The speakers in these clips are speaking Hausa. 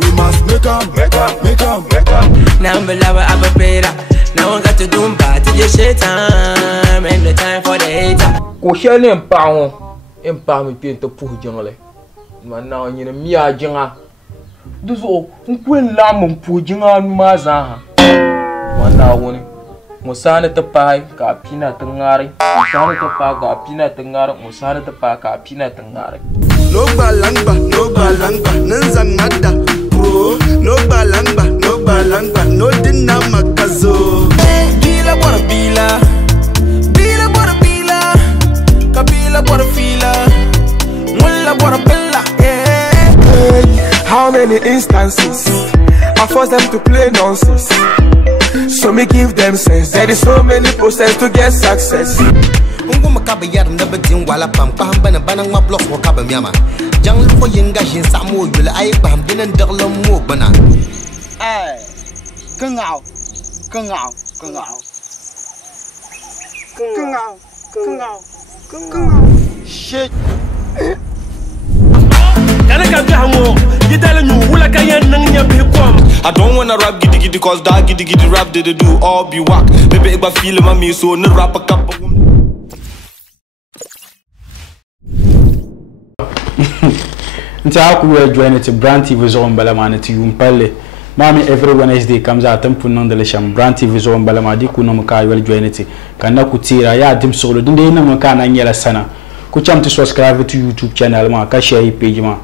we must make 'em. Now I'm below I prepare. Now I got to do party the shit time and the time for the hater. Ko shele empa mi pento puhu jongole. Man now nyina miya jinga. Duzo nkwen la mo puhu jinga ma za ha. Man now woni musana ta pai ka pina tangare. Musana ta pa ka pina tangare. Musana ta pa ka pina tangare. No balangba, nanzang nada, bro. No balangba, no dinamakazo. Bila bora bila, bila bora bila, kabila bora fila, mulla bora bella. How many instances I force them to play nonsense? So me give them sense. There is so many process to get success. Ungu makabe yar ndaba din wala pam pa hambana banang ma block ko kaba myama jang lu ko yinga hin samo yule ay pam dinan daglam mo bana ay kengau shit I don't wanna rap giddy giddy cause that giddy giddy rap they do all be whack. Baby ik ba feel my me so no rap a cup. Nta ku we join it Brand TV Zone Balamana to Yumpalle. Mami every Wednesday comes out and pun on the Lesham Brand TV Zone Balamadi kunomuka well join it. Kana kutira ya dim solo dinde na makana nyela sana. Kucham to subscribe to YouTube channel ma ka share page ma.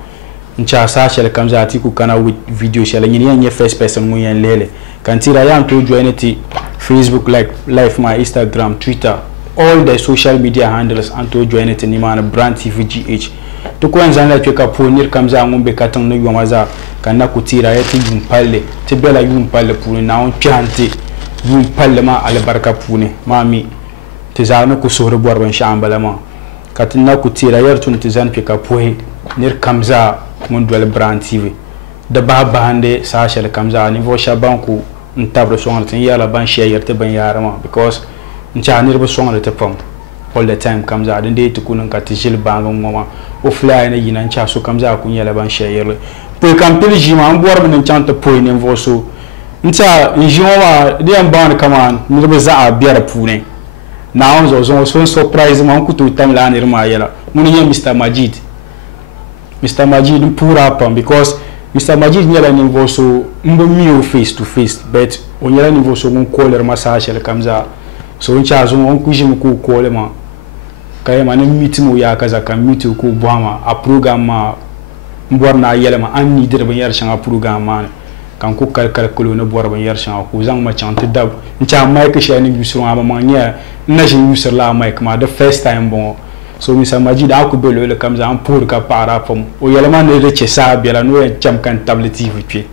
Ncha sa shele comes out ku kana with video shele nyini nye first person mu yen lele. Kantira ya to join it Facebook live my Instagram Twitter all the social media handles and to join it ni mana Brand TV GH. To kwanza na chweka ponir kamza ngombe katang no yomaza kana kutira yati yumpalle tibela yumpalle pune na on chante yumpalle ma albarka pune mami tizarno kusoro borban shambala ma katina kutira yartun tizan chweka poe nir kamza mondwel Brand TV da baba hande sasha kamza ni vo shabanku ntabro songaltin yala ban share te ban yarama because nchanir bo songalite pam all the time comes out and day to kunun katijil bango mama o fly na yina ncha so comes out kunya la ban shayele pe kampili jima ambor bin chanta point en voso ncha njoma de amban kaman ni be za a biara pune na onzo so surprise ma kutu tamla ni rma yela muni ya Mr Majid pura pam because Mr Majid nyela ni voso mbo mi face to face but onyela ni voso ngon koler massage le kamza so ncha zo on kujim ku kole ma kay ma ne meeting ya kaza kan meeting ku bwama a program ma mborna yelema an ni dir ban yar shanga program ma kan ku kalkulo ne bor ban yar shanga ku zang ma chante dab ncha mai ka shani bisru ma nya na je yusur la mai ma the first time bon so Mr Majid aku belo le kamza an pour ka para pom o yelema ne de chesa biela no en cham kan tablet TV pi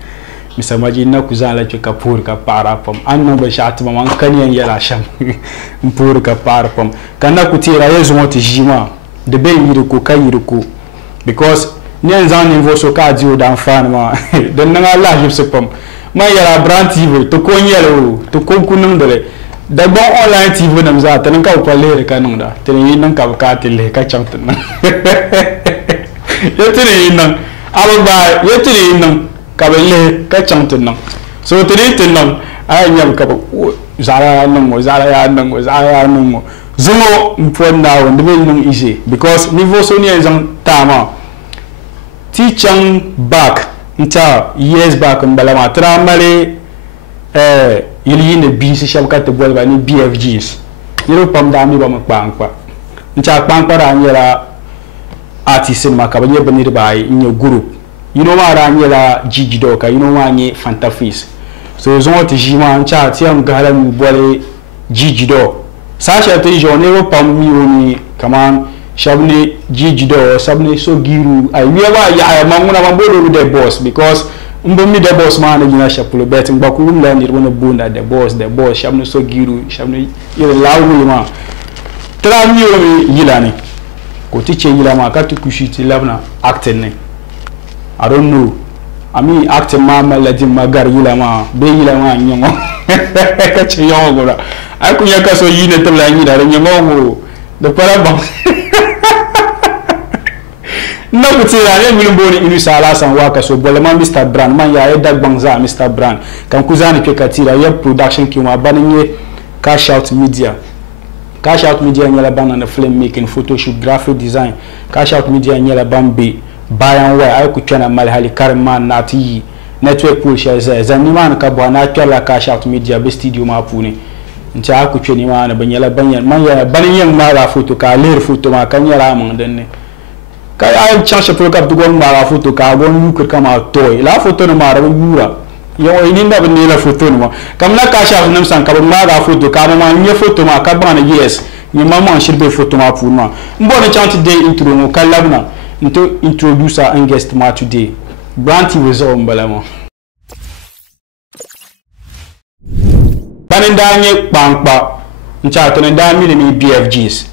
Mr Majid na kuzan la ka pour ka para pom an no ba shat ma man kan yan yela sham pour ka para pom kana kutira yezo moti jima de be yiri ko kayiri ko because nyen zan ni voso ka dio dan fan ma den na Allah jibse pom ma yala Brand TV to ko yelo to ko kunun dele da bon online TV nam za tan ka ko lere kanun da tan yin nan ka ka tele ka chamtan nan yetri nan alba yetri nan kabele ka chamtan nan so tin nan ay nyam ka zara nan mo zara ya nan mo zara ya nan mo zumo mponna wonde be nan ise because niveau so ni exam tama teaching back nta years back mbalama tramale yili ne bi si shabka te bolba ni BFGs yiro pam da mi ba makpankpa nta kpankpa ra nyera artist ma ka banye banir bai in group you know ma ra nyera jijido ka you know ma nyi fantafis so zo ti jima nta ti am gala mi bole jijido sasha te jone pam mi woni kaman shabne jijido sabne so giru ai we ba ya manguna mambolo the boss because mbomi the boss man na shapulo bet ngbaku la ni wona bunda the boss shabne so giru shabne yele lawu ma tra mi yilani ko tiche yilama ka tukushiti labna acting ne I don't know ami acting ma maladim magar yilama be yilama nyongo ka che yongo la akunya ka so yine tabla nyida nyongo de para ba na kutira ne milimboni inu sala san waka so bolema Mr Brand man ya yeda gbangza Mr Brand kan kuzani ke katira ya production ki ma bananye Cash Out Media nyala ban na film making photoshoot graphic design Cash Out Media nyala ban be bayan wai ay ku tana mal hali karman nati network pool share zani man ka bwana kala Cash Out Media be studio ma pune nta ku tani ma na banyala banyan man ya banyan ma la photo ka ler photo ma kan yala man danne kai ay chance pour ka dugon ma la photo ka gon ku kama toy la photo na ma ra yura yo ini nda ben la photo no kam na Cash Out nam san ka ma la photo ka ma nye photo ma ka bana yes ni maman shirbe photo ma pour ma mbona chance de intro no kalabna into introduce our guest ma today Brand TV zo mbalamo banindanye kpankpa ncha to nda mi ni BFGs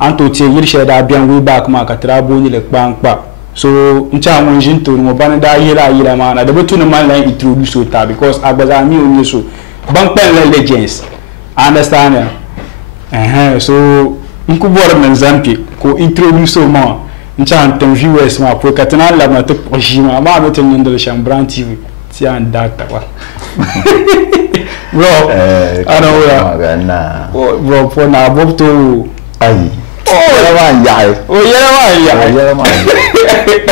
anto tie yiri sheda bian we back ma ka trabo ni le kpankpa so ncha mo jinto mo banida yira ma na de betu no man line introduce ta because agbaza mi onye so bankpen legends understand so nkubor men zampi ko introduce ma ncha antam viewers ma pour katana la ma to jima ma me ten ndel sham Brand TV ti an data wa bro ana wala bro for na bob to ai yera ma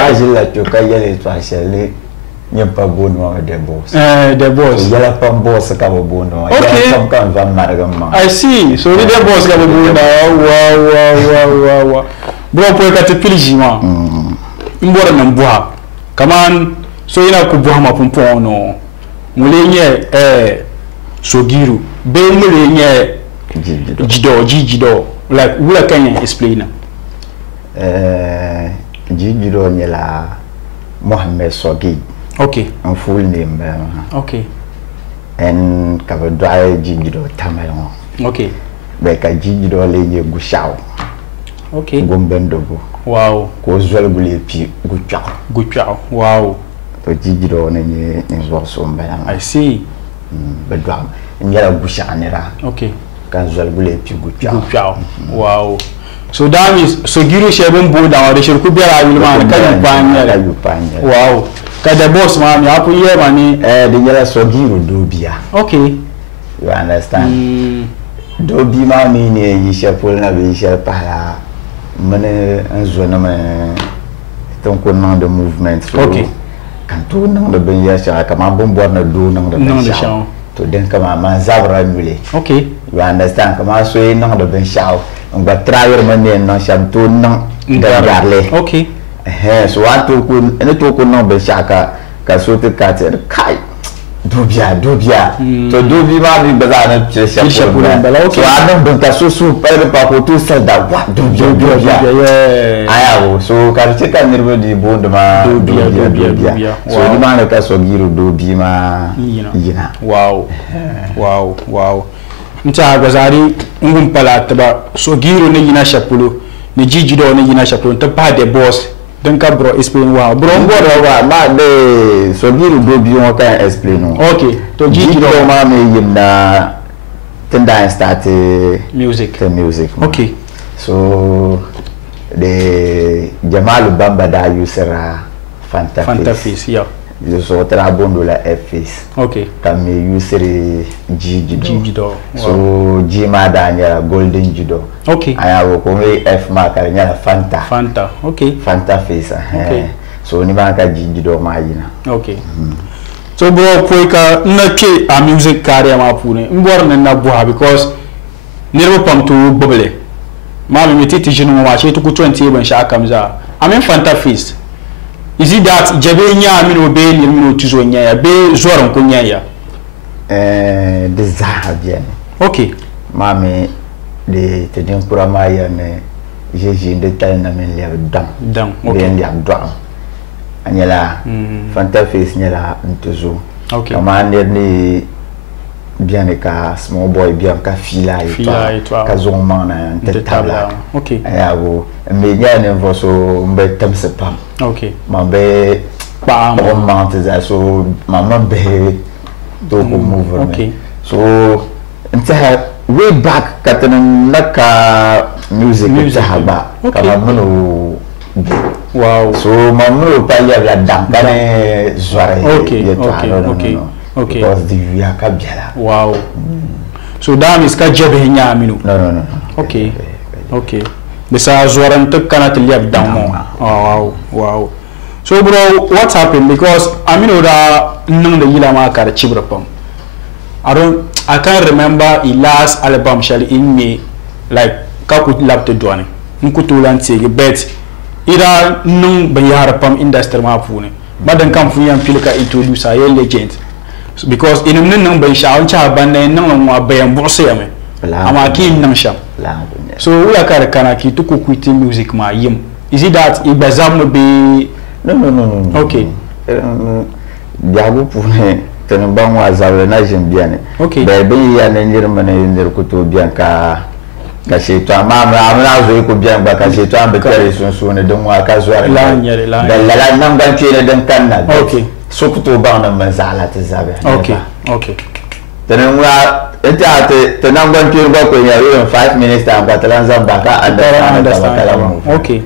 ajila to kayele to ashele nyempa bono ma de boss yela pam boss ka bono okay pam kan va margama I see so the boss ka bono wow bro pour katapili jima mbora na mbwa kaman so ina ku bwa ma pompo no mulenye sogiru be mulenye jido like wula kanya explain jido nyela Mohammed Sogi okay en full name okay en ka do jido tamelon okay be ka jido lenye gushao okay gombendogo wow ko zolgule pi guchao wow to jido nenye nzoso mbela I see bedwa nyela gushanera okay kan zolgule pi guchao wow so that means so giru sheben boda wa shirku biara wilma kan panya wow kada boss ma mi apu ye mani de nyela so giru dobia okay you understand dobi ma mi ne yi shapol na be shapala mene zone ma ton ko nom de movement okay kan to nom de ben ya sha kama bombo na do nom de ben sha to den kama ma zabra mule okay you understand kama so e nom de ben sha on va travailler mane non sham to nom de garle okay so what to ko ene to ko nom ben sha ka so te ka ter kai dobia to dobi ma bi bazana chesha bala okay so adam don ta so pele pa ko to sel da wa dobia aya so ka cheka nirbo di bondo ma dobia so di ma na ka so giru dobi ma yina wow nta gazari ngum pala taba so giru ne yina shapulo ne jijido ne yina shapulo ta pa de boss donc bro explain wa bro wa ma de so giru dobi on ka explain okay to jijido ma me yimna tenda start music okay so de Jamal Bamba da usera Fantaface yeah je so tra bondo la F-Face okay tam usere jijido so jima da nyala golden jido okay aya ko me F ma ka nyala Fanta okay Fantaface okay so ni ba ka jijido ma yina okay so bro poika na ke a music career ma pune mbor na buha because nirbo pam to bobele ma mi titi jinu ma che to ku 20 ban sha kamza amen Fantaface is it that jabe nya mi no be ni mi no tuzo nya ya be zoran ko nya ya de zahabien okay mami de te din kura ma ya ne jeje de tay na men le dam okay de am dam anyela Fantaface nyela ntuzo okay kama ni bien ka small boy bien ka fila et toi ka zonman na tabla okay ayabo me gane voso mbe tamse pam okay mabe pa romanti za so mama be do ko move okay so nta way back katana naka music tahaba kama mno Wow. So mamro pa ya la dankane zware. Okay. Because the via kabjala. Wow. So that is ka jabe nyaminu. No. Okay. Bisa zuaran tuk kana tiliap down. Wow. So bro, what's happened? Because I mean that nung the yila ma kar chibrapam. I can't remember the last album shall in me like kaku lap to doane. Nkutu lanti bet ira nung bayarapam industry ma pune. Madan kam fu yam pilika introduce a legend. Because in nung bay shaun cha bande nung ma bayam bosse yame. Ama ki nung sham. So we are kana ki to quit music ma yim. Is it that ibazam be No. Okay. Diago pune tenu bangu azabele na jembiane. Okay. Bebe ya nenjir mane ndir kuto bianka ka sheto amna zo ko bianka ka sheto ambe kare sunsu ne don wa ka zuwa la nyere la la nan ban kire dan kanna. Okay. So kuto ba na manzala ta zabe. Okay. Tenu wa ente tenan ban kire ba ko ya 5 minutes ta ba talan zamba ka understand. Okay.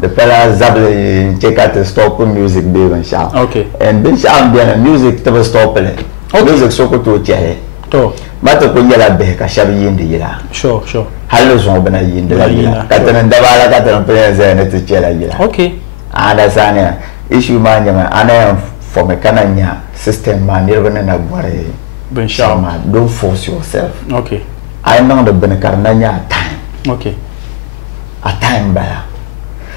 The fella zably check out the stop music baby and shout. Okay. And then shout bien music to stop it. Music so ko to chere. To. Mata ko yala be ka shabi yindi yila. Sure. Hallo so bana yindi la yila. Ka tan dabala ka tan player zene to chere yila. Okay. Ada sana issue man jama ana for me kananya system man nirvana na bare. Ben shama. Don't force yourself. Okay. I know the benekarnanya time. Okay. A time bala.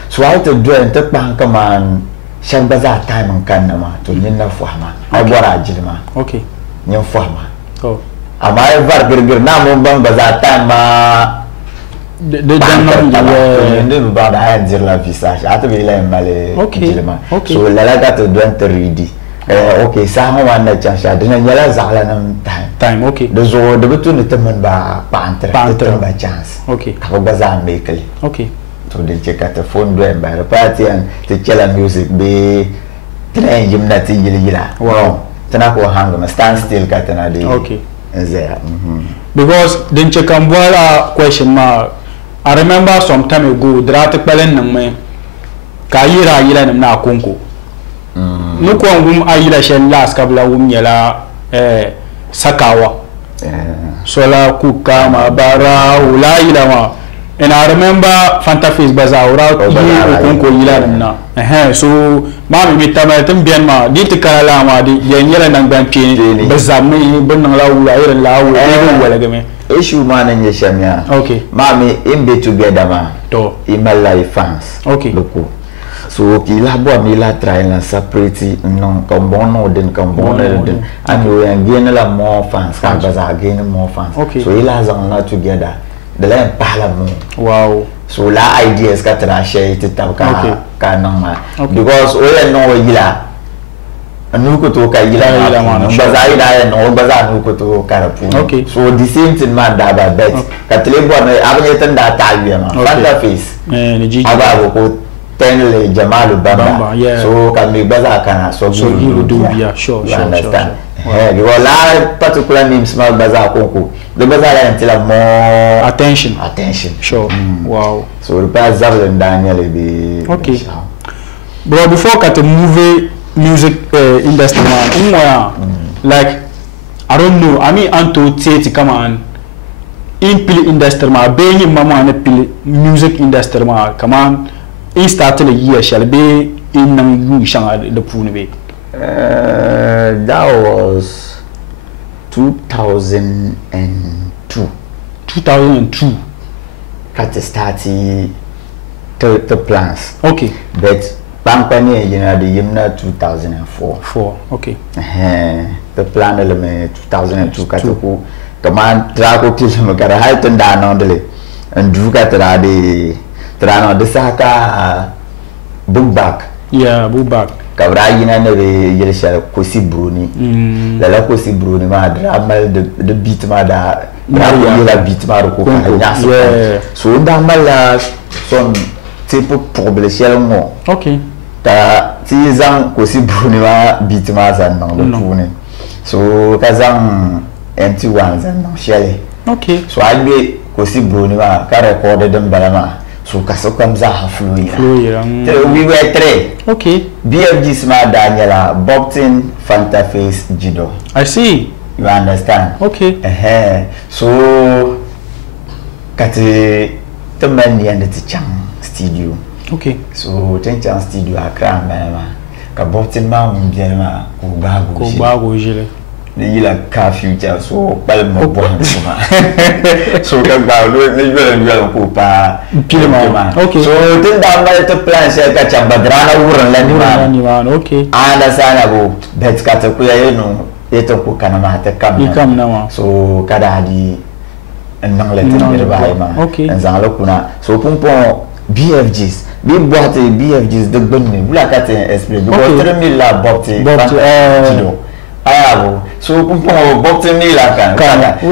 So I to do and take bank man shan baza time and kanama to nina fahma. I bora jilma. Okay. Nyin fahma. Oh. Am I ever girgir na mo bang baza time ma the don't ba da hay dir la visage. Ata bi la male jilma. So la la to do and ready. Okay, sa ho wan na chansha dina nyala zala nam time. Okay. The zo de betu ne temen ba pantre ba chance. Okay. Ka baza mekali. Okay. To the check at the phone doing by the party and the chela music be train gymnati yila. Wow. Tanako hang on stand still katana de. Okay. There. Because then check question mark. I remember some time ago drata pelen nang me kayira yila nam na konko. Nuko ngum ayila shen last kabla wum yala sakawa. Sola kuka ma bara ula yila ma. And I remember Fanta Face Bazaar out Konko Yilan na. So mami mitamatum bianma, dit kalama, di yela nang banki, Bazami, Bunala, Iron Law, Wellagame. Issue man and Yeshamia. Okay. Mami in be together ma. To in my life fans. Okay. So kila bo mila try na separate non combono den den and we gain la more fans can Bazaar gain more fans. Okay. So ila zan together. The land parliament. Wow. So la ideas got to share it ka noma. Because we know yila. Anuko to ka yila man. Bazaar ida no bazaar anuko to karapu. Okay. So the same thing man da ba bet. Ka telebo na abanye da tawi ma. Fanta Face. Aba ko tenle Jamalu Bamba. So ka mi bazaar kana so you do yeah sure. Because la particular names small bazaar konko. The bazaar until more attention. Sure. Wow. So the bazaar and Daniel be okay. Bro, before cut movie music industry man, like I don't know. I mean, Anto Tete come on. In pili industry man, being mama and pili music industry man, come on. In started a year shall be in the Pune. That was 2002. 2002. Cut started the plans. Okay. But Pampani, you know, the Yimna 2004. Okay. The plan element 2002. Katuku. Come on, Draco Tilmaka, Halton down on the and Druga Tradi Trano, the Saka book back. Yeah, book back. Kabra yina ne be yelesha kosi bruni la kosi bruni ma dramal de beat ma da la beat ma ko so da mal son type problème chez moi. Okay. Ta ti zan kosi bruni ma beat ma zan non le bruni so ka zan MT1 zan non chez. Okay. So albe kosi bruni ma ka record dem balama So kaso comme ça flow ira. We were 3. Okay. BFG Sma Daniela, Bobton, Fanta Face, Jido. I see. You understand? Okay. So kati temani and the Chang studio. Okay. So Chang studio Accra mama. Ka Bobton ma umbiema ko bago jile. Ni la ka future so palmo bon so ka ba lo ni yo ko pa pilma. Okay. So tinda ma to plan se ka chamba drana wuran la ni ma. Okay. Ana sana go bet ka to ku ya no yeto ko kana ma ta kam na. So kada di nang le tin ba ma. Okay. Nzalo kuna so pumpo BFGs bi boite BFGs de bonne bula ka te explain because 3000 la boite ayabo so pumpo boite ni la kan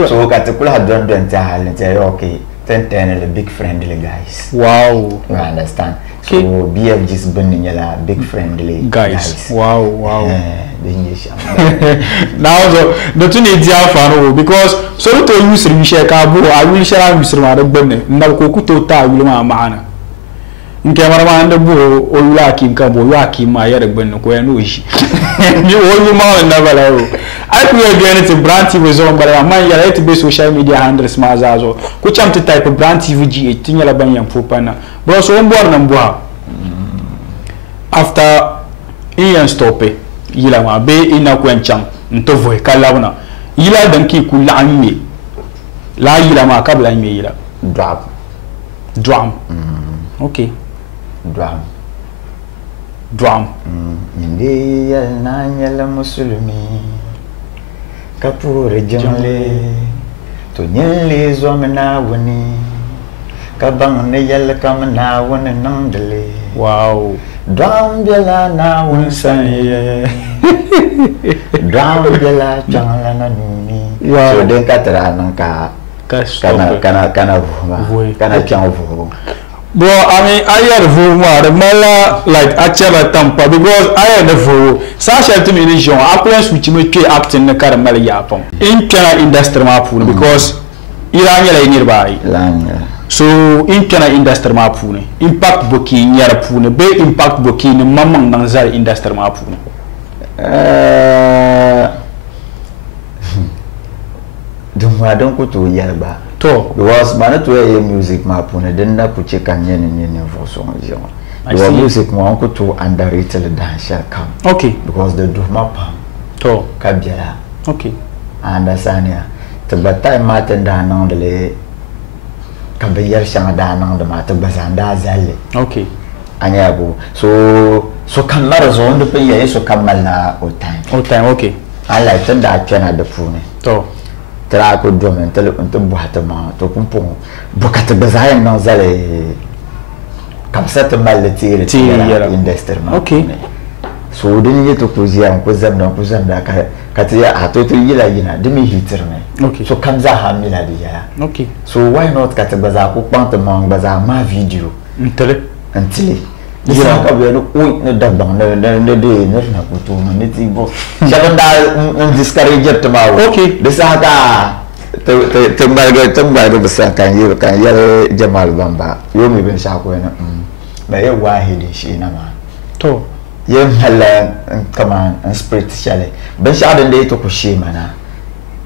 so ka te kula don ta halin te okay 10 le big friendly guys. Wow. You understand? So BFGs bonne la big friendly guys. Wow. Now so the two need dia faro because so to use research ka bo I will share use ma da bonne na ko ku to ta will ma maana nke mara ma nda bo o yula kim ka bo yula kim ma ya da bonne ko ya no shi ni o ma na bala o I we again to Brand TV Zone bala man ya right be social media handles ma za zo ku cham to type Brand TV G tinya la ban yan popana bro so on board nan bo after ian stoppe yila ma be ina kwencham nto voy kalawna yila danki kula amme la yila ma kabla amme yila drum okay drum inde yal na nyala musulmi kapure jamle to nyelle zomna woni kabang ne yal kam na wona nandale. Wow. Drum bela na wonsanye drum bela changla na nuni. So den katra nanka kana vuma kana chang vu. Bro, I mean, I had vuma the mala like actually tampa because I had the vu. Sasha to me region. I plan switch me to acting na kara mala yapom. In Kenya industry ma pun because iranya la nearby. So in Kenya industry ma pune impact boki nyara pune be impact boki ni mamang nang zar industry ma pune don't go to yarba to because man to hear music ma pune den na ku che kan yen for so jo the music mo ko to underrated dance come okay because the do ma pam to kabiala okay understand ya to batai ma tenda nang de kambayar shanga da nan da mata bazanda zalle okay anyabo so kamar zo wanda fa yayi so kammala o time okay Allah tan da kana da fune to tara ko do men tele on to buhata ma to kumpo bukata bazayan nan zalle kamsata malati retira industry ma okay so din yi to kuziya ko zamna ka tiya a to yila yina dimi hitirme okay so kamza hamila diya okay so why not ka ta baza ko kwanta man baza ma video ntele yira ka be no ko ne dabban ne de ne na ko to ne ti bo shabanda discourage ta ma okay da saka tambaga basa kan yi Jamal Bamba yo mi ben sha ko ne ba ya wahidi shi na ma to yin hala kama spirit shale ban sha'adin da ya to kushe mana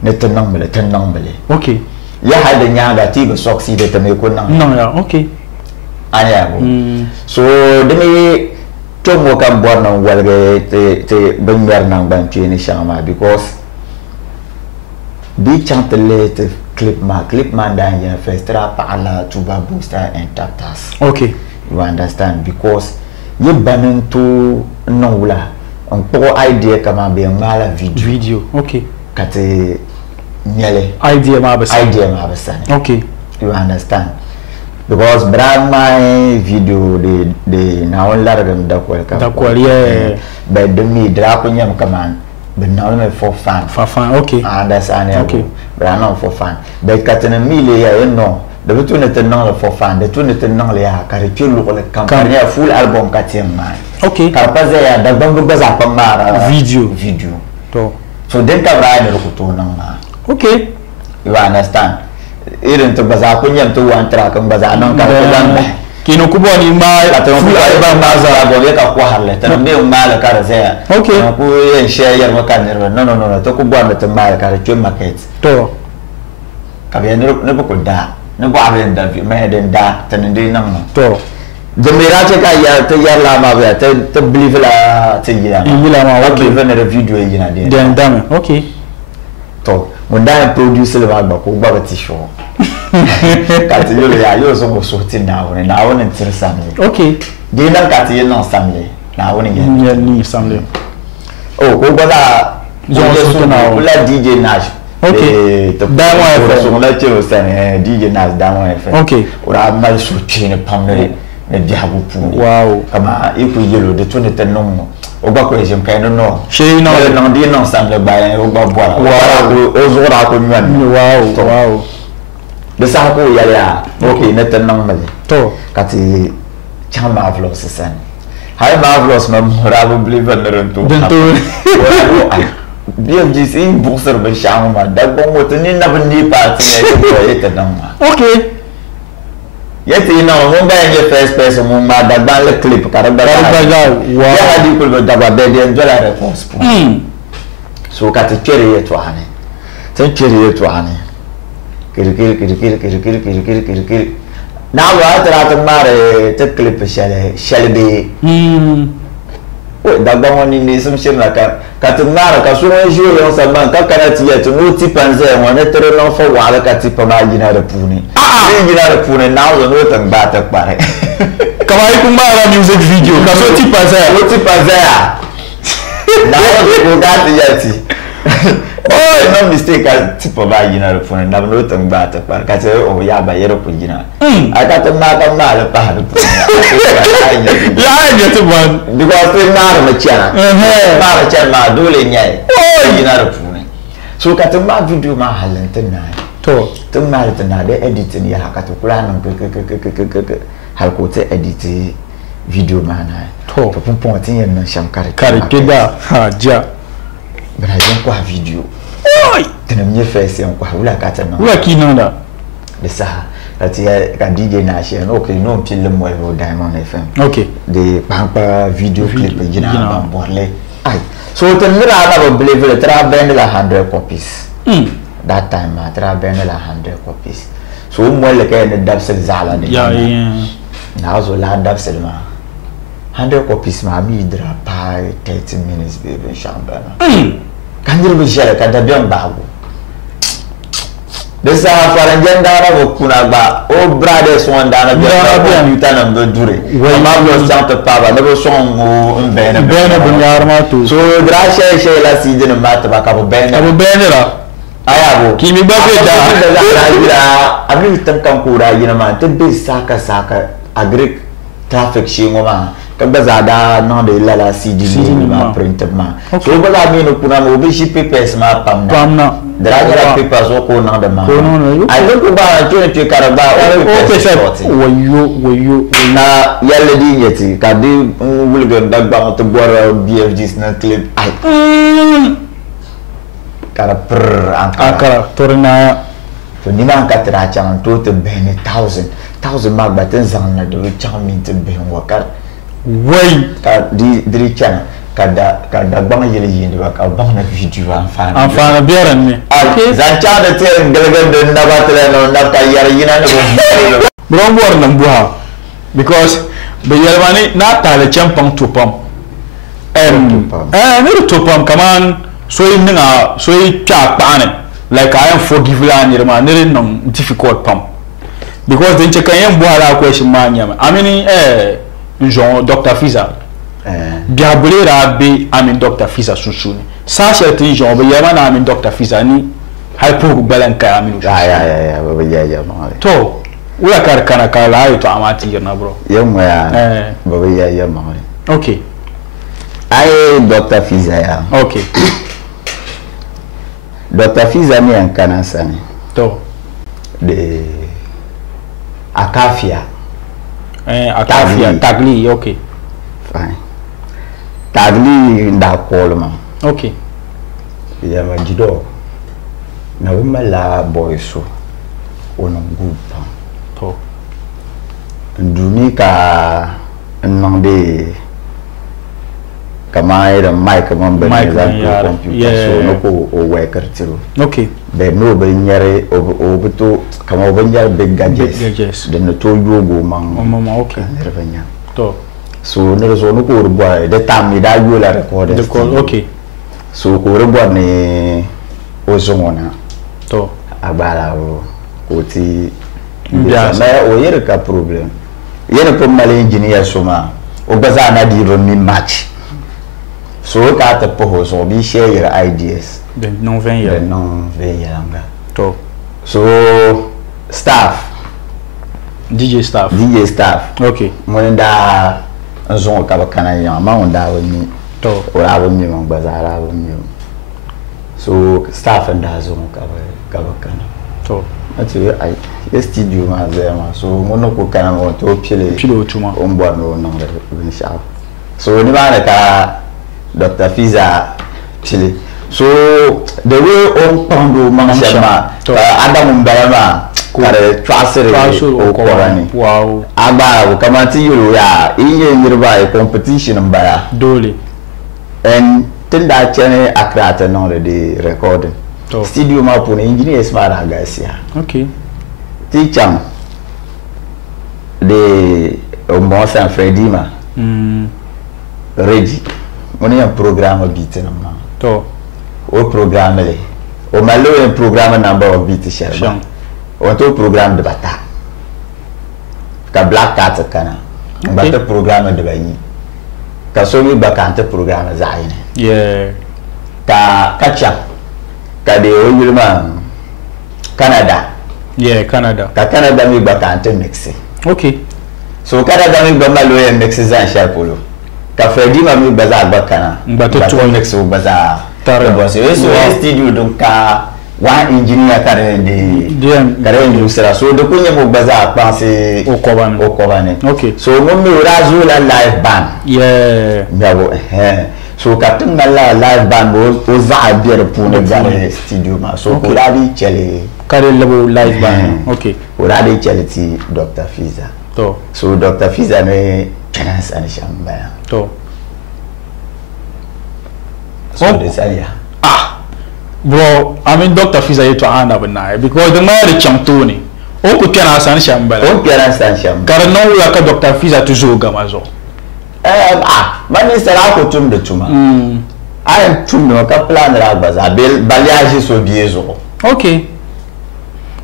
na tannan bale okay ya hada nya ga ti ga soksi da ta mai kunnan no ya okay anya go so da me to mo kan bornan walga te ban yar nan ban ce ni shama because bi chantele te clip man da ya festra pa ala tuba booster and tatas okay you understand because ye banin to nowla on po idea kama be ngala video okay kate nyele idea ma basane okay you understand because brand my video de na on largam da kwal yeah be de mi dra ko nyam kama be na me for fan okay understand okay brand on for fan be katena mile ya no de tout n'était non for fan de tout n'était non le ya karité le campagne full album katima okay karpaze ya da bangu baza pa mara video to so den ka bra ne ko to nan ma okay you understand irin to baza kun yam to wan tra kan baza nan ka dan kino kubo ni ma ba maza go be ka ko harle tan be mala ka zaya okay ko yen share yar maka no to kubo na tan mala ka to market to ka be ne ko da ne bo aben da me den da tan de nan to Jamira ce ka ya ta yalla ma ba ta believe la ta gida ma okay ben da video yana de den dame okay to mun da producer ba ko ba ti show ka ti yo ya yo so mo so ti na woni tir samle okay de dan ka ti no samle na woni ya ni samle oh ko ba da yo so na la DJ Nash okay Diamond FM so la chero san DJ Nash Diamond FM okay ora mal so ti ne pamle ne diabu pu wow kama iku yelo de tuni tenom o ba ko jem kay no she no no di no samle ba o ba boa wow o zora ko nyan wow de sa ko ya okay ne tenom mali to kati chama vlogs san hay ma vlogs ma probably venderen to BFG in bourser be chama da bongo tuni na bandi party ne ko etenom okay yeti no mo ba nge first person mo ma da ba le clip karaba wow ya di ko da ba be de enjoy response so ka te chere yetu ane te chere yetu ane kiri na wa tra ta mare te clip shale be o da ba woni ni sum shirna ka te mare ka so won jure on sa ban ka kana ti yetu no ti panze won ne tere no fo wa ka ti pa ma jina da puni jina da puni na wo no tan ba ta pare kama iku mara music video ka so ti panze o ti panze na wo ko ga ti yeti oh no mistake ka ti pa ma jina da puni na no tan ba ta pare ka te o ya ba yero ku jina aka ta ma ka ma la pa da puni ya ya ti ban because te na ma cha ma cha ma dole nyai o jina da puni so ka ta ma video ma halantin na to tun ma da na da editing ya haka to kula nan har ko ta edit video ma na to to pon tin yan nan sham kare ke da ha ja bana yin kwa video oi tana мне face yan kwa wala ka ta nan wala ki nan da sa ati ka DJ na shi no okay no film mo ro Diamond FM okay de pampa video clip jina ba borle ai so tan mira na ba believe tra bend la 100 copies that time I tra bend la 100 copies so mo le ka ne dabsel zala de ya na zo la dabsel ma 100 copies ma mi dra pa 30 minutes baby shambana kanjir bi jere ka da bion bago de sa faranjen da na kuna ba o brothers one da na bion yuta na ndo dure ma blo sante pa ba ne son mo mbene bunyar ma to so dra she la si de ma ta ba ka bo bene la ayabo kimi ba be da abin tankan kura yina ma ta be saka agric traffic shi ngoma ka baza da no de la CD ma print ma so ba la mi no kuna mo be shi papers ma pamna dra papers o ko na da ma ai ko ba to karaba o pesa wayo na yalle di yeti ka di wulgan dagba to bora BFGs na clip ai kara ankara torna to ni man ka tra chan to te bene 1000 ma baten zan na do chan min te ben wakar way ka di chan ka da bang yele yindi wa ka bang na video afana biaran ne okay zan cha da te galgal de na ba tre no na ka yar yina no bro bor nan buha because be yelmani na ta le champang to pam ne to pam kaman so in nga so I cha pane like I am forgive la ni ma ne non difficult pam because den che kan buha la question ma nyama amini Jean Dr Fiza biabrera be amin Dr Fiza susuni sa certain Jean be yama na amin Dr Fiza ni hay pour balan ka amin ya ba ya ma to wala kar kana ka la to amati na bro yamma ya ba ya ma okay ai Dr Fiza ya okay Dr Fiza ni ankana sana to de akafia akafia tagli okay fine tagli nda kolma okay ya majido na umela boyso ono gupa to ndumi ka nande kama irin mic man ban za ko computer so no ko o worker tiro okay be no ban yare o buto kama ban yare big gadgets da no to yogo man mama okay nervanya to so no so no ko rubo da tam da yo la record okay so ko rubo ne o zongona to abala ko ti ya mais o yere ka problem yene ko mal engineer soma o baza na di ron mi match so ka ta po so bi share your ideas de non 20 years de non 20 years nga to so staff DJ staff okay mon da nzo ka ba kana ya ma on da woni to ora woni mo baza ra woni so staff nda zo ka ba kana to ati ai studio ma zema so mono ko kana mo to pile tuma on bo no no insha so ni ba ka Dr. Fiza pile so the way on pando manchama Adam Mbalama kare twasere o korani wow agba kama ti yoro ya iye yirba e competition mbaya dole and tinda chene akrata no de recording studio ma pone engineers mara gasia okay teacher de o San Fredima Reggie on est un programme beat na to o programme le o malo un programme number of beat cher o to programme de bata ka black cat kana bata programme de bayi ka so mi bakante programme zaine ka kacha ka de o yulma Canada ka Canada mi bakante mixé okay so Canada mi ba malo un mixé za cher polo ka Freddy ma mi baza bakana bato to next baza tare boss so studio donc ka one engineer kare de kare industrie so de kunye mo baza penser o kobane okay so mo mi razu la live band ngabo so ka tunga la live band o za biere pour ne gare studio ma so ko radi chele kare lebo live band okay o radi chele ti Dr. Fiza to so Dr. Fiza ne chance and shamba to so this area bro I mean Dr. Fiza yetu ana bana because the man chamtoni o ko kana san shamba karno ya ka Dr. Fiza toujours gamazo mani sera ko tum de tuma ay tum no ka plan ra baza baliage so biezo okay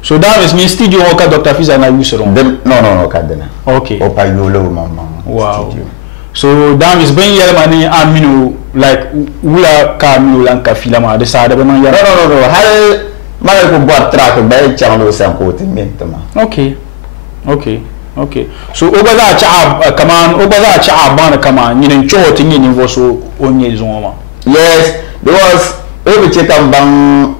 so that is mean studio ka Dr. Fiza na use ron no kadena okay o pa yolo mama wow studio. So that is ben yele mani amino like wula ka amino lanka filama de sa de ben yele no hal mala ko boîte track ba changlo san ko timentama okay so obaza cha kaman obaza cha bana kama nyinin choti nyinin voso onye zoma yes because obi cheka bang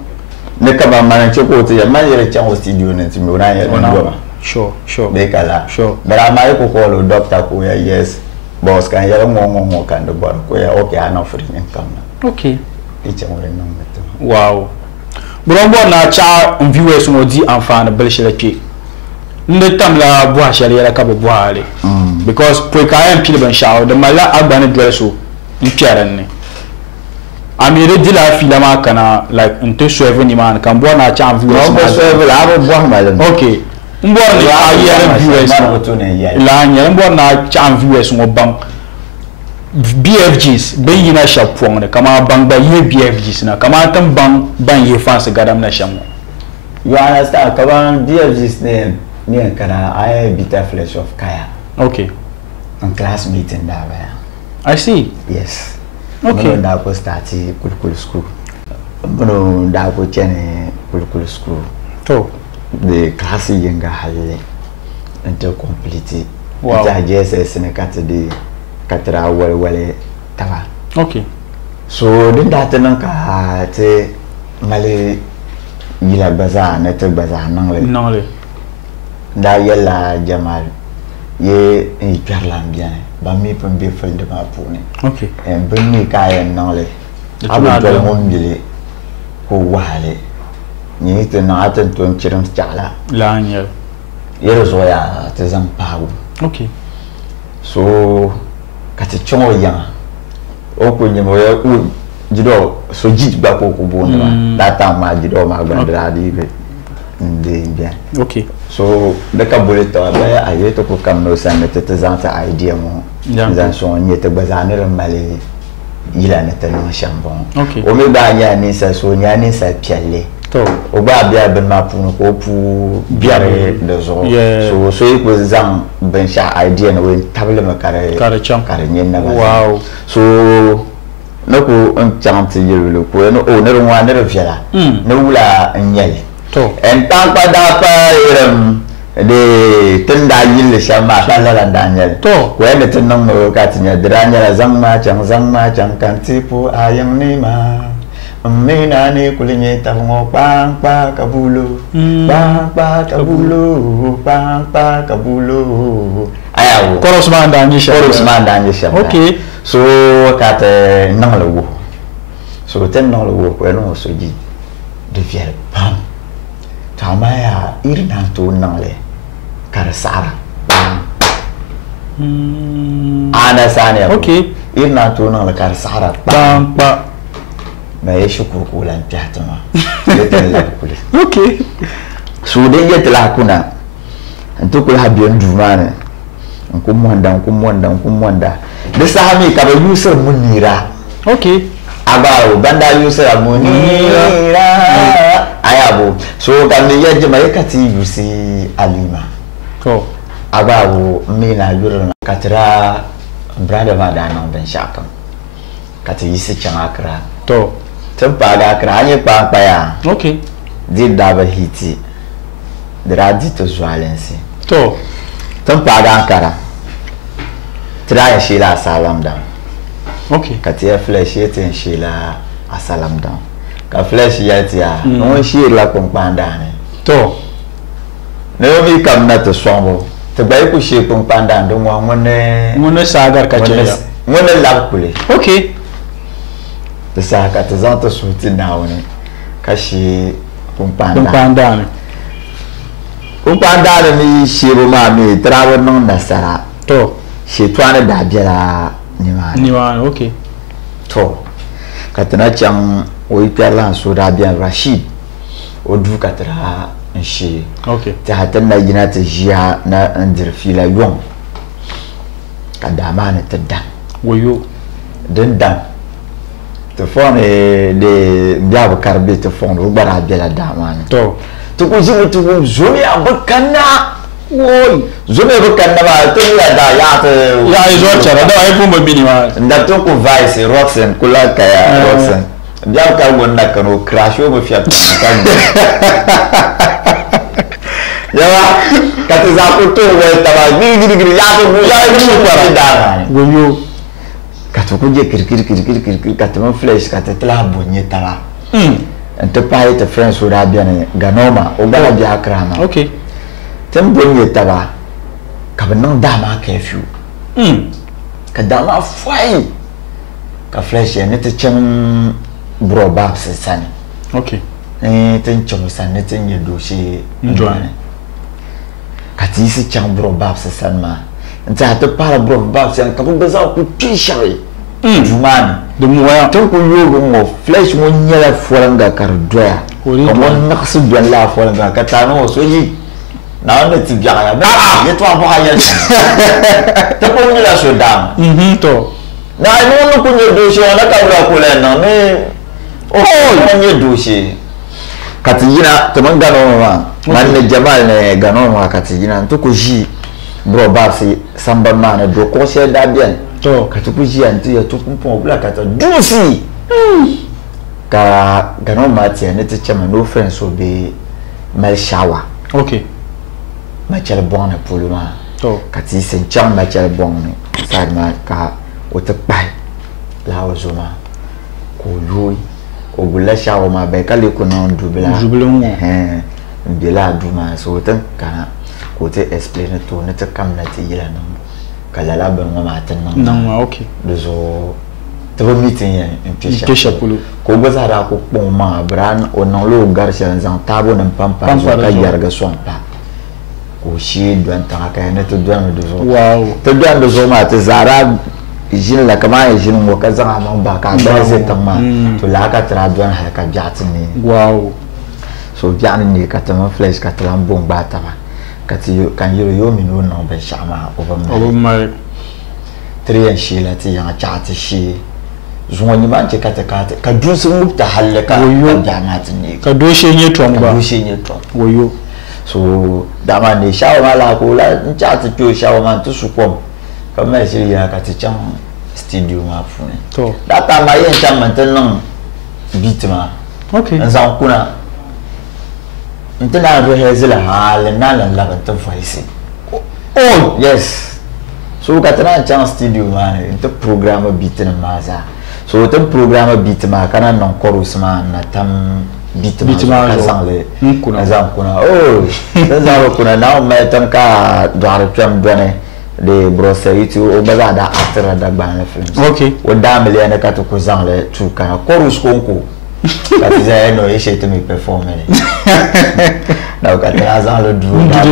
ne kaba mana cheko te ya manyere chango studio ne timi ona ya ndo sure be kala sure bara mai ko ko doctor ko ya yes boss kan yara ngo kan do bor ko ya okay ana free income okay icha mo no meto wow bro na cha viewers no di amfana belshela ke nde tamla bo ashari yara ka bo ale because po ka am pile ban shawo de mala agbane dweso npiaran ne amire dila filama kana like into serve ni man kan bo na cha viewers no serve la bo malan okay mbo ni ayere viewers la nya mbo na cha viewers ngo bang BFGs ben yina shapong ne kama bang ba ye BFGs na kama tan bang ye fans gadam na shamo you understand kama BFGs ne kana I bita flesh of kaya okay on class meeting da ba I see yes okay da ko start kulkul school bono da ko chene kulkul school to the class yenga halle until complete wow ta JSS ne katade katra wale tawa okay so din da tanan ka te male yila baza ne te baza nangle da yella Jamal ye e parlant bien ba mi pon be fal de ma pone okay en ben mi kayen nangle abu do mon bile ko wale ni te na atan ton chiram chala la nyel yero zoya te zam pagu OK. So kati chongo yang o ko nyemo ya u jido so jit ba ko bonda da ta ma jido ma bandra di be bien. OK. So de ka boleto ba aye to ko kam no san tete zanta idea mo zan so nyete bazane le male ila na tellement chambon. OK. O me ba nya ni sa so nya ni sa piale. To o ba bia ben ma pour ko pour biare de zo. So ko zan ben sha idea na we table ma kare cham kare nyen na. Wow. So no ko on chante yelo ko no o ne ro ne viala. No wula nyel. To en tant pa da pa de tenda yille shama la Daniel to ko ne tenang no katinya dranya zangma chang kantipu ayang ni ma mina ni kulinye tango pang pa kabulo ayaw chorus man danya shama. OK. So kate nang lo so ten nang lo ko no so ji de fiel pam tamaya irna to nang le Karasara. Ada sana. OK. Irna tu nang Karasara. Bang ba. Mais shukuru kulan piatama. Letel la kuli. OK. Sude yetla kuna. Antukul habion dumane. Kumwanda. Desahami kaba user munira. OK. Abao banda user munira. Ayabo. So kami yaje mayekati yusi Alima. To abawo mina yurna katira brother madana ben shakam kati yisi chanakra to tempa akra anye pa ya. OK. Di daba hiti dradi to zwalensi to tempa akara traya shila salam down. OK. Kati ya flesh yete shila asalam down ka flesh yete ya no shila kompanda ne to Naomi kam na to sombo te bay ko she pon pandan do mo ngone sagar ka cheya ngone lab kule. OK. De sa ka te zanto suti nawne ka she pon pandan ni she bo ma mi trawo non nasara to she twana da biela ni ma OK. to ka tana chang o ipela so da bien Rashid o du ka tra nshi. OK. Ta hatanna jina ta jiya na andir fila yon kadama na ta dan wayo dan te fone de biab karbe te fone o bara bela dama to ko jimu to zoni abakana woy zoni abakana ba to ya da ya izo chara da ai pumba bini ma nda to ko vice Roxen kula kaya Roxen biab ka wonna kano crash o fiat kan yawa kati za kuto we taba giri ya to ya dara goyo kati kuje kirkir kati mo flesh kati tla bonye tala ente paye te friends so da bien ganoma o bala bi akrama. OK. Tem bonye taba ka benon dama ka fiu ka dama fai ka flesh ne te chem bro babs sani. OK. Ten chem sani te nye dossier njone kati isi chang bro babs sanma nta te para bro babs yan kabu beza ku tishari jumani de moya to ku yogo mo flesh mo nyela foranga kardoya como naksu bien la foranga katano so yi na ne ti biara ba ye to abo ha ye te ko nyela so dam to na no ku nye dossier na ka bra ko le na me o ko nye dossier kati yina to mangano ma man Jamal ne gano ma kati yina to ko ji bro basi samba mana do ko se da bien to kati ko ji anti ya to pon bla kata dusi ka gano ma ti ne te chama no friends so be mal shawa. OK. Ma chele bon ne pour le ma to kati se cham ma chele bon ne sa ma ka o te pai la o zoma ko lui ko bula shawa ma be kale ko non dubla bila duma so tan kana ko te explain to ne te kam na te yila nan kala la ben ma tan nan OK. de zo te meeting en pisha ko goza da ko pon ma bran o non lo garcia zan tabo nan pampa so ka yarga son pa ko shi don ta haka ne to don da zo wow to don da zo ma ta zara jin la kama ya jin mo ka zama man ba ka ba sai tamma to la ka tra don haka jatin ne wow so bian ne ka tama flesh ka tlam bon ba ta ba ka ti kan yo mi no no be shama obo mai triyan shi la ti ya chat shi zuwa ni ban ce ka du sun mukta halaka da matin ne ka doshe ne to ba doshe ne to woyo so dama ne shawo mala ko la in chat to shawo man to su kom kamar shi ya ka ti can studio ma fune to data ma yin can mantan nan beat ma okay an san kuna intana do hezila halin nan la ban ta voice oh yes so ka tana can studio ma ne inta program beat na maza so ta program beat ma kana nan chorus ma na tam beat ma ka san le kuna zan kuna oh zan kuna na mai tan ka dwar tam done de brosseriti o baza da actor da ban film okay o da miliyan ka to ko zan le tu kana chorus konko ka ti za no e shete mi performer na ka ta zan le dru da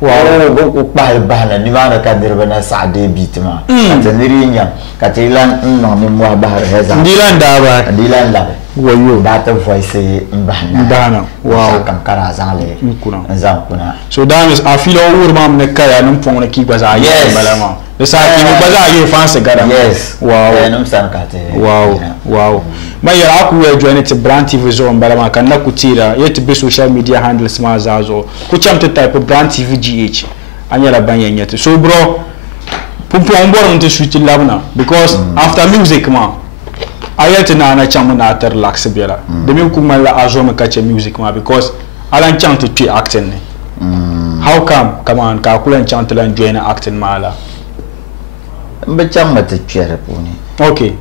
wow go pa bana ni ma ka dirba na saade bitma ka taniri nya ka tilan no ni mo ba heza dilan da ba dilan la wayo data voice mbana wow kan kara zale kuna so that is I feel all mam ne kaya num pon na ki baza ya balama da sa ki mu baza ya fanse gara yes wow num san ka te wow ma yara ku ya join it brand TV zo balama kan na kutira yet be social media handles ma zazo ku chamta type brand TV GH anyara banyanyete so bro pumpo ombor nte switch labna because after music ma ayati na chamu na ter relax biela de mi kuma la azo me kache music ma because alan chant to acting ne how come on ka kulan chant lan join acting mala mbe chamma te chere puni okay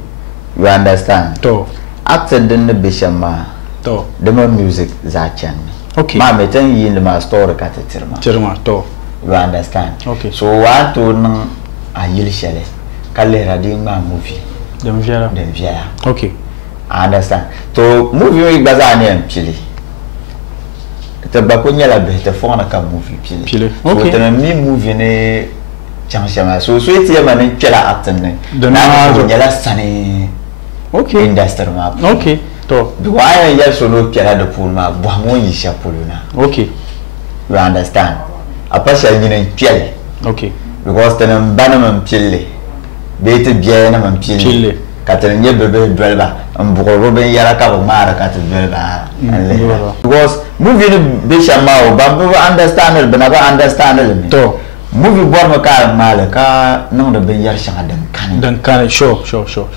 you understand to acting din ne bishama to de ma music za chan okay ma metan yin ma story ka te tirma to you understand okay so what to no ayil shele kalle radin ma movie dem viera okay I understand to movie we baza ne pili te ba ko nyala be te fona ka movie pili okay so te mi movie ne chanchama so eti ya manen pela acting ne na ko nyala sane okay industry ma okay to do why ya so no pela de pour ma bo mo yi sha poluna okay you understand apasha nyine pele okay because te nan banam pili bete bien na man pili katene nye bebe dwelba mbugo be yara ka ba mara ka dwelba because movie no be shama o ba understand it ba understand it to movie bor ma ka mala ka non de be yar shanga dan kan sure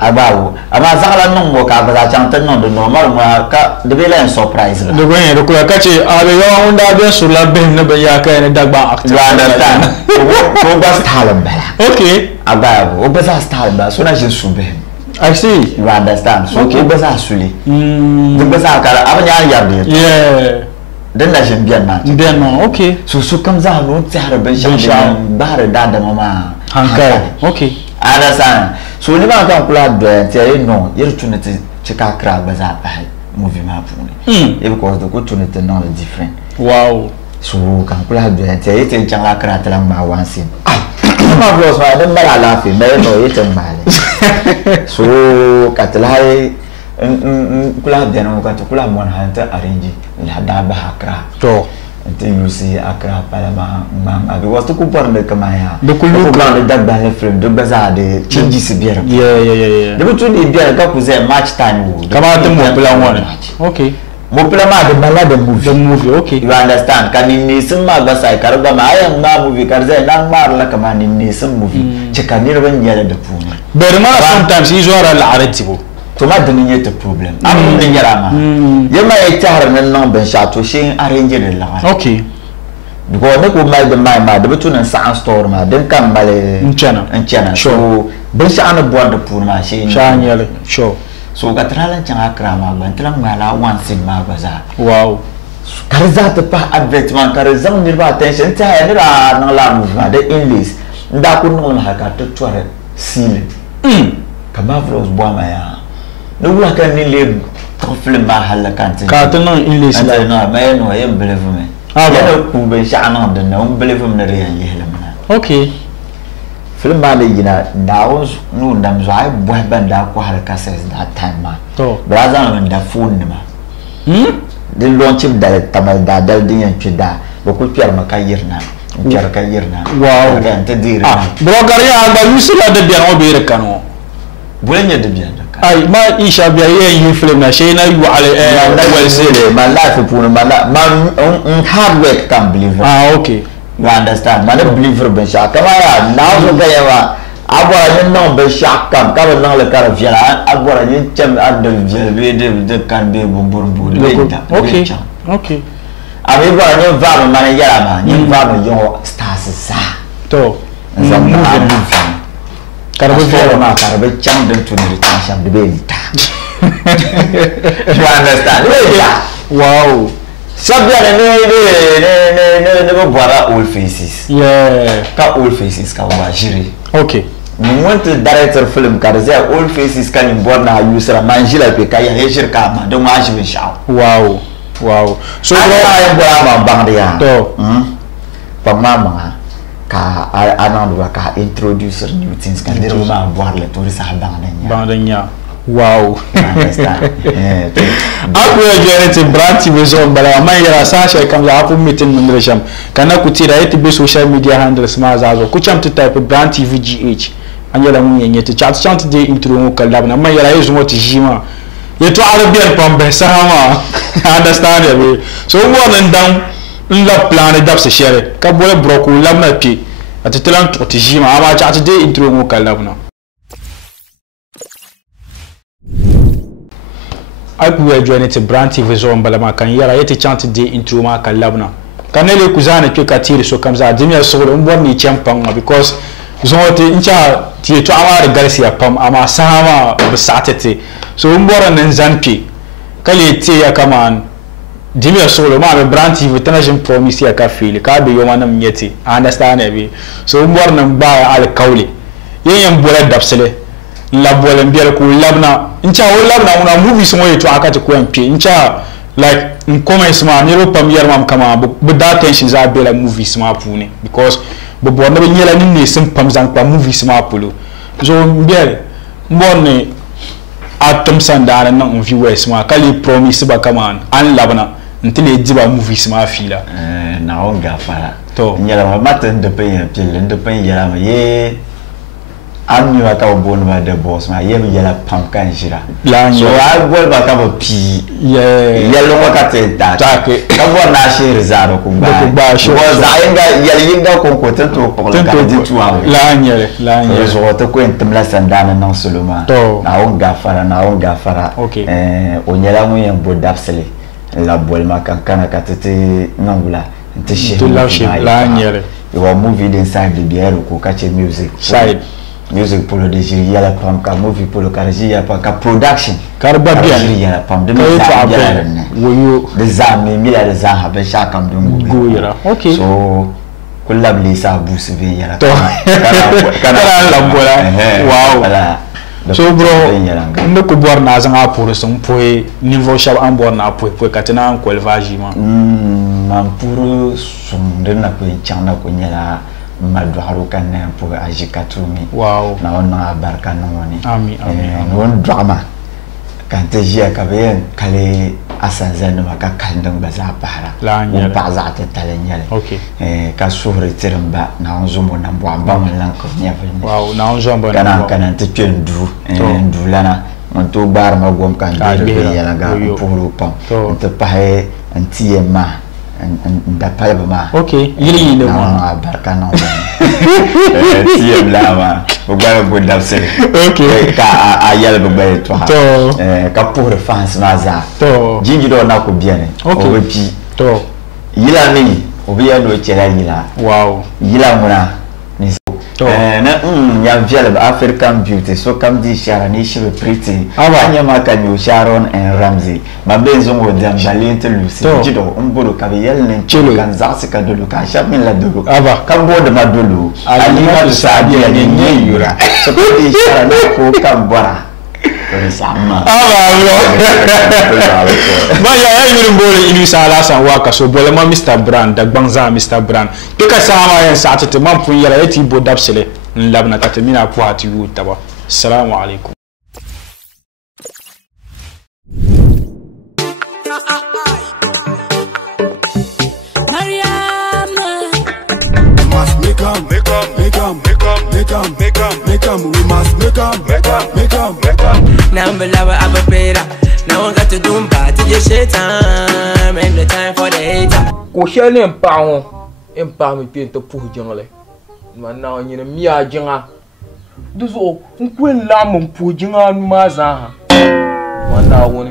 abawo ama sala non mo ka ba chanta non de normal ma ka de be la surprise de go en ko ka ci abe yo unda be sur la be ne be ya ka ne dagba actor understand ko ba style bala okay abawo o ba style ba so na je sube I see you understand so ko ba sa suli de ba sa kala abanya yarde yeah dan na jin bien ma okay so comme ça no tsara ben sha bare da mama hankali okay understand so ni ba kan kula do te no yir tunete chika kra ba za ba movie ma puni because the good tunete no different wow so kan kula do te ite changa kra tlang ma wansi ma bros ma dan ba la fi me no ite male so katlai kula de no ka kula mon hanta arrange la da ba hakra to ente yusi akra pala ma abi wasu ku por me kama ya de kulu ka da ba le film de baza de change si biere yeah de bitu ni biere ka ku ze match time wo kama te mo plan one okay mo plan ma de bala de movie okay you understand kan ni sun ma ba sai karba ma ayan ma movie kar ze nan mar la kama ni sun movie cheka ni ban yala da puni but ma sometimes is wara la aretibo to ma dani yete problem am din yarama yema yetahar nan non ben shato shin arrange de la okay because ne ko mal de ma de betunan sa store ma den kan male nchana so ben sha ana board pour ma shin shanyele sure so gatralan changa krama ban tlan mala wan sin ma baza wow karza ta pa advertisement karzam nirba attention ta ya nira nan la movement de english nda ko non ha ka to tore sile kama vlos boa ma ya no wula kan ni le film ma halakantin ka tan english la no ma no yem believe me yana ku ben sha'anan da nan belefum na riyan yehlama okay film ma le yina dawo nu ndam zai bo banda ko har ka ses that time ma to braza na da phone ma din launch da tamal da dal din yan da ba ku fiyar makayirna fiyar kayirna wow ga ta dira broker ya ba yusula da biyan o be kanu bulanya da biyan ay ma isha biya yin film na shay na yu ala well say ma life pun ma hard work can believe okay you understand ma believer ben sha kamara now so ga yawa agora ni non be sha kam ka ba nan le kar viala agora ni chem adel viala de kan be bumbur okay okay abi gora ni va ma ni yara ma ni va no yo stars sa to zamu karbe vero ma karbe cham den to ni cham de be ta you understand wow sabia ne bora all faces ka all faces ka wa jiri okay ni want director film ka za all faces kan in borna yusra manjila pe ka ya shirka ma don wa shi sha wow so bro ay bora ma bangdia to pa mama ka anan wa ka introducer new things kan dire ma voir le to sa bangdanya wow understand aku ya jere branti bezo mbala ma yara sasha kam za apu meeting mun resham kana kutira yeti be social media handles ma zazo ku cham to type branti VGH anyala mun yenye to chat de intro mu kallab na ma yara yezu moti jima yeto arabian pambe sama understand ya so wonan dan la plan dab se shere ka bole broko lamna pi atitelan to jima ama chat de intro mu kallab na aku ya join it branti vezo mbalama kan yara yete chant de intro ma kalabna kanele kuzana ke katiri so kamza dimya so mbon ni champion because zote incha tie to amara garcia pam ama sama besatete so mbora nan zanpi kale tie ya kaman dimya so ma be branti vetana jim promise ya ka fili ka be yoma nam nyeti understand be so mbora nan ba al kawli yen bora dapsele la bolen biel ko labna incha o labna una movie so yeto akati ko mp incha like in comments ma ni ro premier mam kama bu da tension za bela movies ma pune because bo bonda be nyela ni ne sim pam zan pa movies ma pulo so biel mbonne atom sandana nan viewers ma kali promise ba kama an labna ntine diba movies ma fila na on gafara to nyela ma maten de pen pile de pen yela ma ye am you aka bon ma de boss ma ye yela pam kan jira so I bol ba ka pi yelo ka te da ka bo na shi rizaro ku ba so za yinga ko ko to ko la ka di tu awe la nyere so to ko entemla sandana non soloma na on gafara onyela mu yen bo dapsele la bol ma kan kana ka tete nangula nte shi la nyere you movie inside the bière ko ka che music pour le désir yala pam ka movie pour le karji ya pa ka production karba bien yala pam de woyo de zami mila de za ha be sha kam dungu goyira okay so kullab li sa bus ve yala kana la bola wow voilà so bro ne ko bor na zanga pour son poe niveau shab an bor na poe katena an kolvaji ma man pour son de na ko chana ko nyala madharu kana pour ajikatumi wow na ona barka noni ami non drama kan te jia ka be kale asanzan ma ka kandang baza para la baza ta talanyale okay ka suhre tiramba na onzumo na mbamba lan ko nyafa wow na onzombo kana te pendu ndulana on to bar ma gom kan de yala ga pour pam te pahe antiema nda palaba ma okay yiri le ma barka no tiem lama bo ba bo dapse okay ka ayala bo ba to ka pour fans na za to jingi do na ko bien o be pi to yila ni o bi ya no chela yila wow yila muna ni na ya viale African beauty so kam di shara ni she pretty anya maka ni Sharon and Ramsey ma benzo mo dan balente lucy jido mboro ka yel nen kan zasi ka dolu ka shabin la dolu kan bodo ma dolu alima to sadia ni yura so ko di shara na ko kan bora Ah bah ya yuri mbole inu sala san waka so bole ma Mr Brand da bangza Mr Brand ke ka sama yan satete man pun yala yati bo dabsele labna tatemina ko hati yu taba assalamu alaikum Make 'em, we must make 'em. Now I'm a better. Now I got to do bad to your shit time. And the time for the hater. Ko shele empa mi pien to puh jengale. Man na nyina miya jenga. Duzo nkwen la mo puh jenga ma za ha. Man na woni.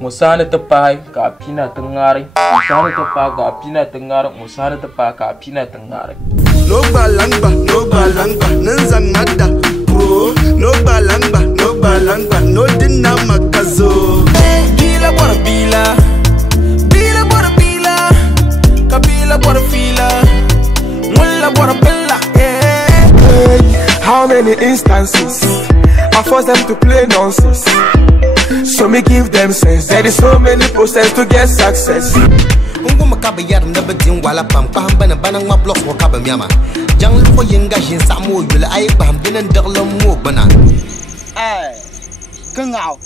Musana ta pai ka pina tangare. Musana ta pa ka pina tangare. Musana ta pa ka pina tangare. No balangba, nanzan madda, bro. No balangba, no dinna makazo. Bila bora bila, kabila bora fila, mulla bora bella. How many instances I force them to play nonsense? So me give them sense. There is so many process to get success. Makaba yar na bedin wala pam pam bana bana ma block ko kaba miama jang ko yinga jin samo yul ay pam dinan dagla mo bana kengao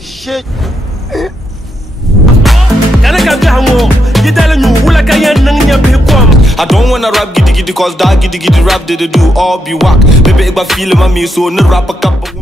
shit I don't wanna rap giddy giddy cause that giddy giddy rap did do all be whack. Baby, if I feel my me so no rap a couple.